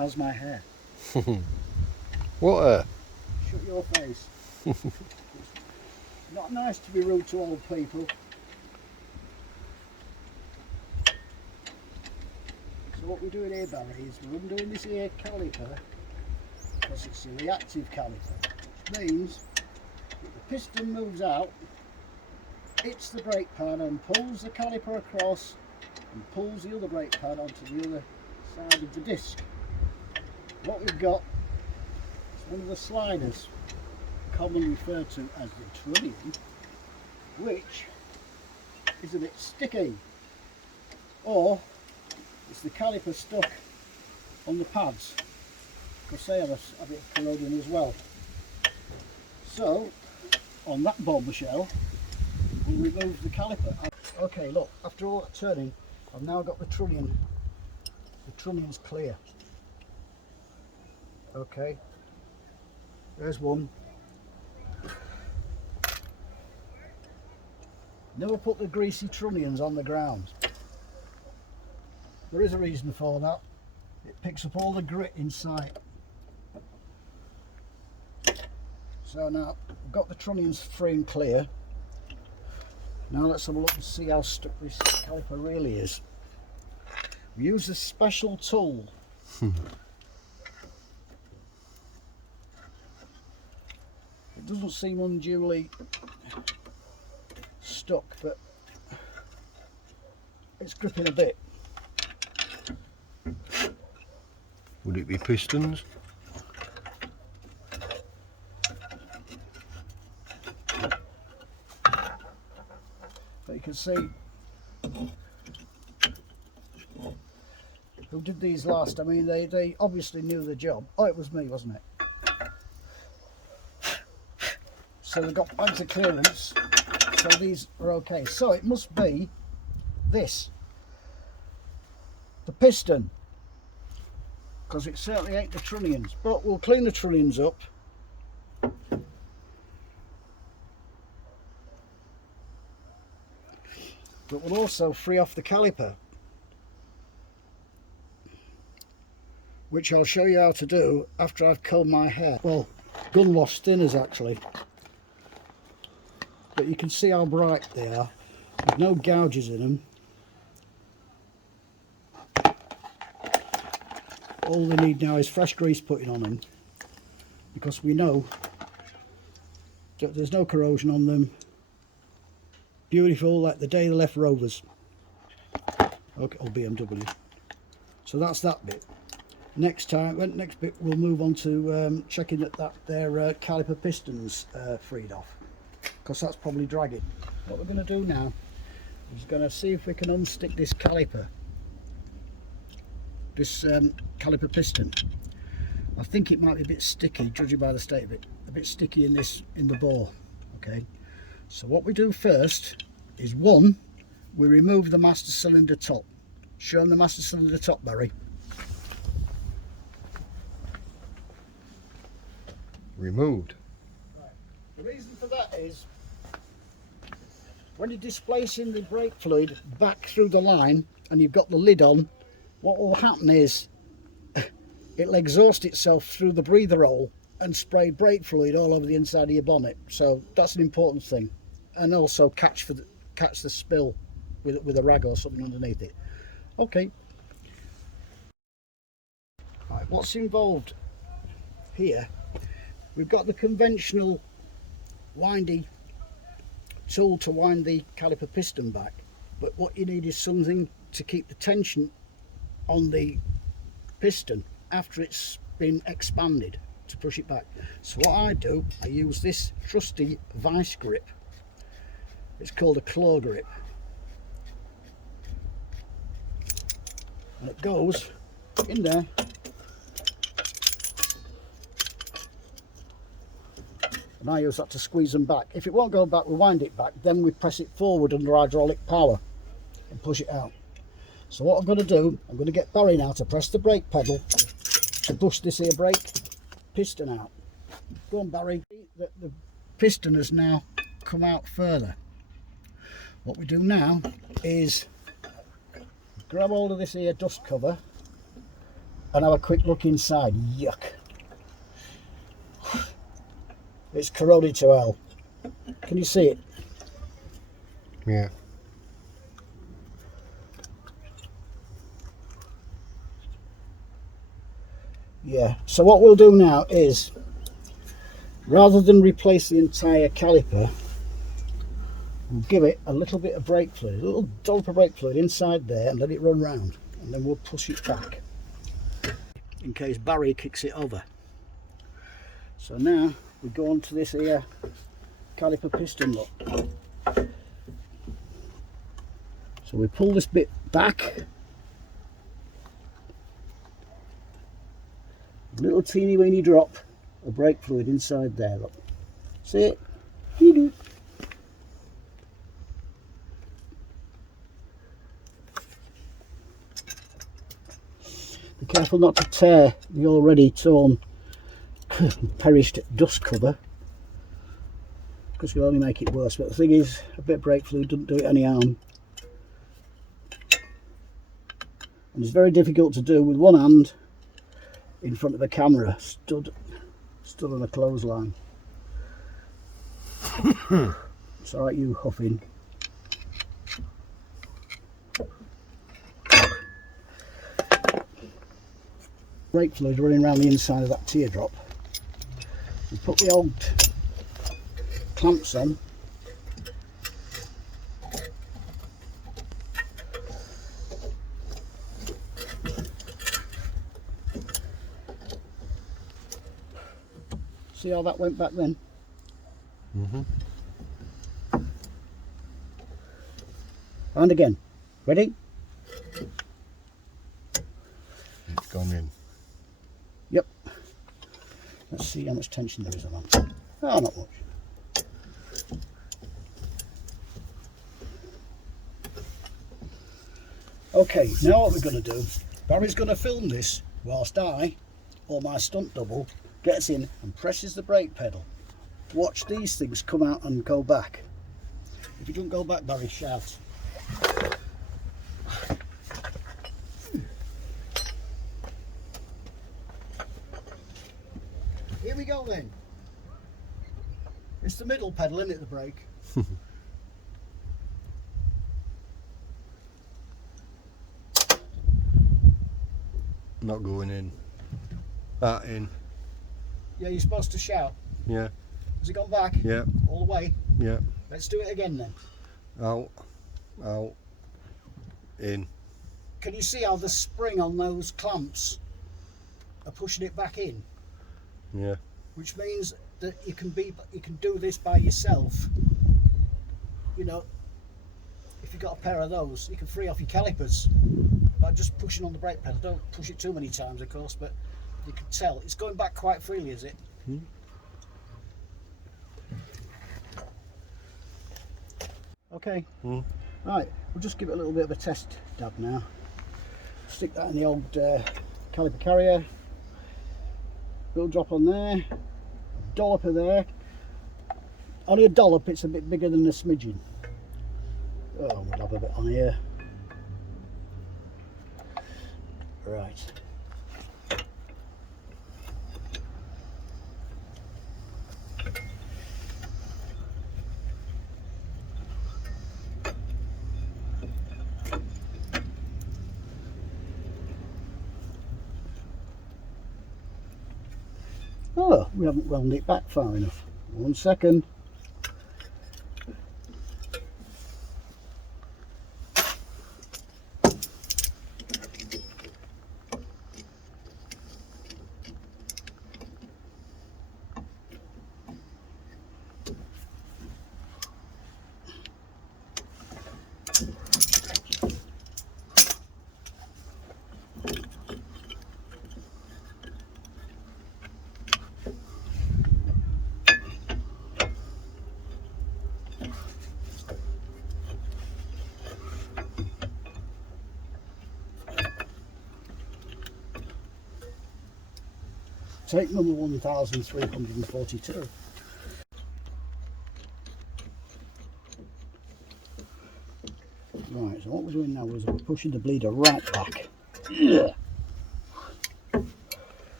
How's my hair? What a... Shut your face. Not nice to be rude to old people. So what we're doing here, Barry, is we're undoing this here caliper because it's a reactive caliper, which means that the piston moves out, hits the brake pad and pulls the caliper across and pulls the other brake pad onto the other side of the disc. What we've got is one of the sliders, commonly referred to as the trunnion, which is a bit sticky, or it's the caliper stuck on the pads because they have a bit of corrosion as well. So on that bombshell we'll remove the caliper. Okay, look, after all that turning I've now got the trunnion. The trunnion's clear. Okay, there's one. Never put the greasy trunnions on the ground. There is a reason for that. It picks up all the grit inside. So now we've got the trunnions free and clear. Now let's have a look and see how stuck this caliper really is. We use a special tool. It doesn't seem unduly stuck, but it's gripping a bit. Would it be pistons? But you can see who did these last. I mean, they obviously knew the job. Oh, it was me, wasn't it? So they got bags of clearance, so these are okay. So it must be this, the piston, because it certainly ain't the trunnions. But we'll clean the trunnions up. But we'll also free off the caliper, which I'll show you how to do after I've combed my hair. Well, gun wash thinners actually. But you can see how bright they are. There's no gouges in them. All they need now is fresh grease putting on them, because we know that there's no corrosion on them. Beautiful, like the day they left Rovers. Okay, or BMW. So that's that bit. Next bit we'll move on to checking that their caliper pistons freed off, because that's probably dragging. What we're going to do now is going to see if we can unstick this caliper, this caliper piston. I think it might be a bit sticky, judging by the state of it, a bit sticky in the bore. Okay, so what we do first is, one, we remove the master cylinder top. Show them the master cylinder top, Barry. Removed. Right. The reason for that is when you're displacing the brake fluid back through the line and you've got the lid on, what will happen is it'll exhaust itself through the breather hole and spray brake fluid all over the inside of your bonnet. So that's an important thing. And also catch the spill with a rag or something underneath it. Okay. Right, what's involved here? We've got the conventional windy tool to wind the caliper piston back, but what you need is something to keep the tension on the piston after it's been expanded, to push it back. So what I do, I use this trusty vice grip. It's called a claw grip, and it goes in there. And I use that to squeeze them back. If it won't go back, we wind it back, then we press it forward under hydraulic power and push it out. So what I'm going to do, I'm going to get Barry now to press the brake pedal to push this here brake piston out. Go on, Barry. The piston has now come out further. What we do now is grab hold of this here dust cover and have a quick look inside. Yuck. It's corroded to hell. Can you see it? Yeah. Yeah, so what we'll do now is, rather than replace the entire caliper, we'll give it a little bit of brake fluid, a little dollop of brake fluid inside there, and let it run round, and then we'll push it back in case Barry kicks it over. So now we go on to this here caliper piston look. So we pull this bit back, a little teeny weeny drop of brake fluid inside there, look. See it? Doo-doo. Be careful not to tear the already torn, perished dust cover, because you'll only make it worse. But the thing is, a bit of brake fluid doesn't do it any harm. And it's very difficult to do with one hand in front of the camera, stood on a clothesline. It's alright, you huffing. Brake fluid running around the inside of that teardrop. We put the old clamps on. See how that went back then? Mm-hmm. And again. Ready? It's gone in. Yep. Let's see how much tension there is on that. Oh, not much. Okay, now what we're going to do, Barry's going to film this whilst I, or my stunt double, gets in and presses the brake pedal. Watch these things come out and go back. If you don't go back, Barry, shout. Here we go then. It's the middle pedal, isn't it, the brake? Not going in. That in. Yeah, you're supposed to shout. Yeah. Has it gone back? Yeah. All the way? Yeah. Let's do it again then. Out. Out. In. Can you see how the spring on those clamps are pushing it back in? Yeah. Which means that you can do this by yourself. You know, if you've got a pair of those, you can free off your calipers by just pushing on the brake pedal. Don't push it too many times, of course, but you can tell it's going back quite freely, is it? Hmm. Okay. Hmm. Right, we'll just give it a little bit of a test dab now. Stick that in the old caliper carrier. Little drop on there. Dollop of there. Only a dollop, it's a bit bigger than a smidgen. Oh, we'll have a bit on here. Right. Oh, we haven't wound it back far enough. 1 second. Take number 1342. Right, so what we're doing now is we're pushing the bleeder right back. Yeah.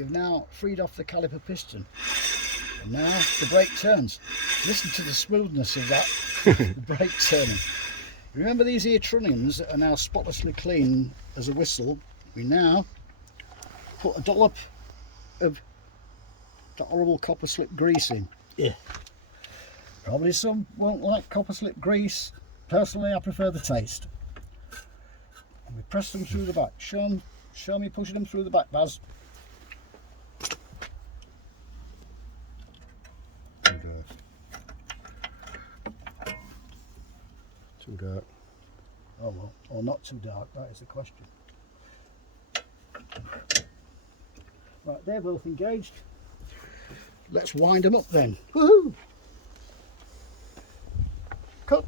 we have now freed off the caliper piston. And now the brake turns. Listen to the smoothness of that, the brake turning. Remember these here trunnions are now spotlessly clean as a whistle. We now put a dollop of that horrible copper slip grease in. Yeah. Probably some won't like copper slip grease. Personally, I prefer the taste. And we press them through the back. Show me pushing them through the back, Baz. Too dark. Oh well, or not too dark, that is the question. Right, they're both engaged. Let's wind them up then. Woohoo! Cut!